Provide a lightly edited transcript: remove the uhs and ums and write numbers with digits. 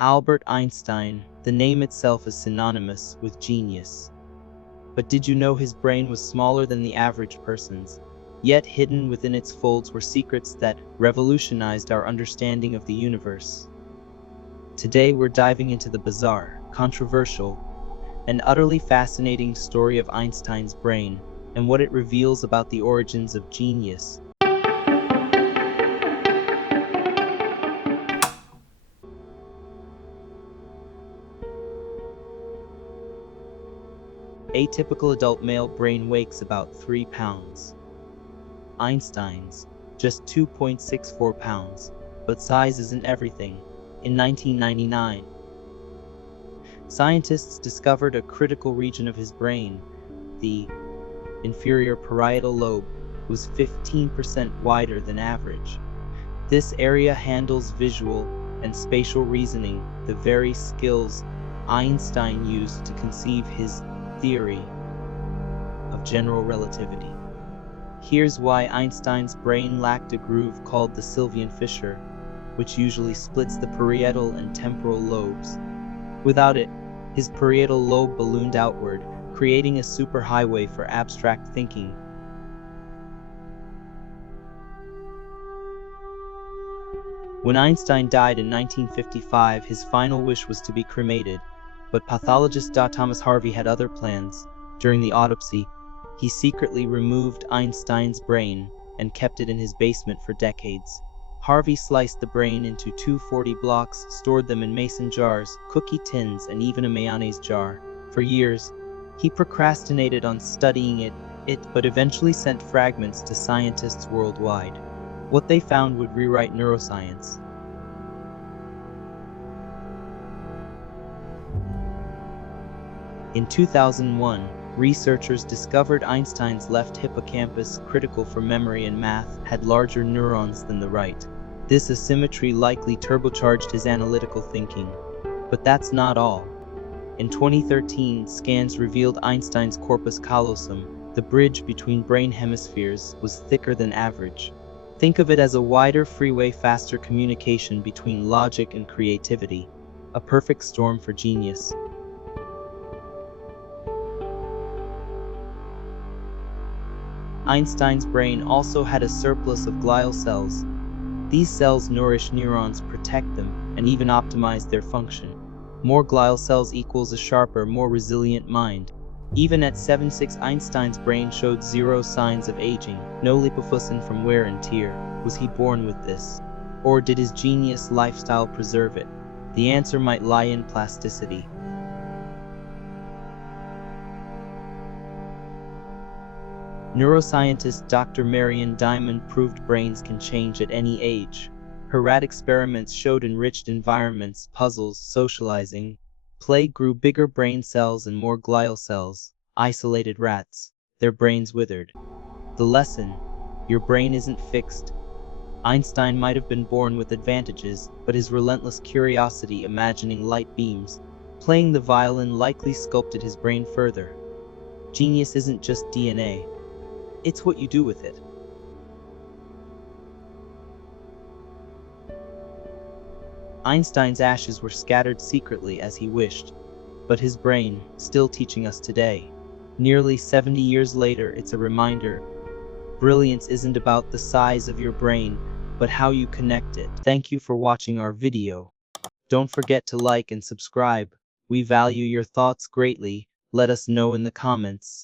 Albert Einstein, the name itself is synonymous with genius. But did you know his brain was smaller than the average person's? Yet hidden within its folds were secrets that revolutionized our understanding of the universe. Today we're diving into the bizarre, controversial, and utterly fascinating story of Einstein's brain and what it reveals about the origins of genius. A typical adult male brain weighs about 3 pounds. Einstein's, just 2.64 pounds, but size isn't everything. In 1999, scientists discovered a critical region of his brain, the inferior parietal lobe, was 15% wider than average. This area handles visual and spatial reasoning, the very skills Einstein used to conceive his theory of general relativity. Here's why Einstein's brain lacked a groove called the Sylvian fissure, which usually splits the parietal and temporal lobes. Without it, his parietal lobe ballooned outward, creating a superhighway for abstract thinking. When Einstein died in 1955, his final wish was to be cremated, but pathologist Thomas Harvey had other plans. During the autopsy, he secretly removed Einstein's brain and kept it in his basement for decades. Harvey sliced the brain into 240 blocks, stored them in mason jars, cookie tins, and even a mayonnaise jar. For years, he procrastinated on studying it, but eventually sent fragments to scientists worldwide. What they found would rewrite neuroscience. In 2001, researchers discovered Einstein's left hippocampus, critical for memory and math, had larger neurons than the right. This asymmetry likely turbocharged his analytical thinking. But that's not all. In 2013, scans revealed Einstein's corpus callosum, the bridge between brain hemispheres, was thicker than average. Think of it as a wider freeway, faster communication between logic and creativity. A perfect storm for genius. Einstein's brain also had a surplus of glial cells. These cells nourish neurons, protect them, and even optimize their function. More glial cells equals a sharper, more resilient mind. Even at 7'6", Einstein's brain showed zero signs of aging, no lipofuscin from wear and tear. Was he born with this? Or did his genius lifestyle preserve it? The answer might lie in plasticity. Neuroscientist Dr. Marion Diamond proved brains can change at any age. Her rat experiments showed enriched environments, puzzles, socializing, play grew bigger brain cells and more glial cells. Isolated rats, their brains withered. The lesson: your brain isn't fixed. Einstein might have been born with advantages, but his relentless curiosity, imagining light beams, playing the violin, likely sculpted his brain further. Genius isn't just DNA. It's what you do with it. Einstein's ashes were scattered secretly as he wished, but his brain, still teaching us today. Nearly 70 years later, it's a reminder. Brilliance isn't about the size of your brain, but how you connect it. Thank you for watching our video. Don't forget to like and subscribe. We value your thoughts greatly. Let us know in the comments.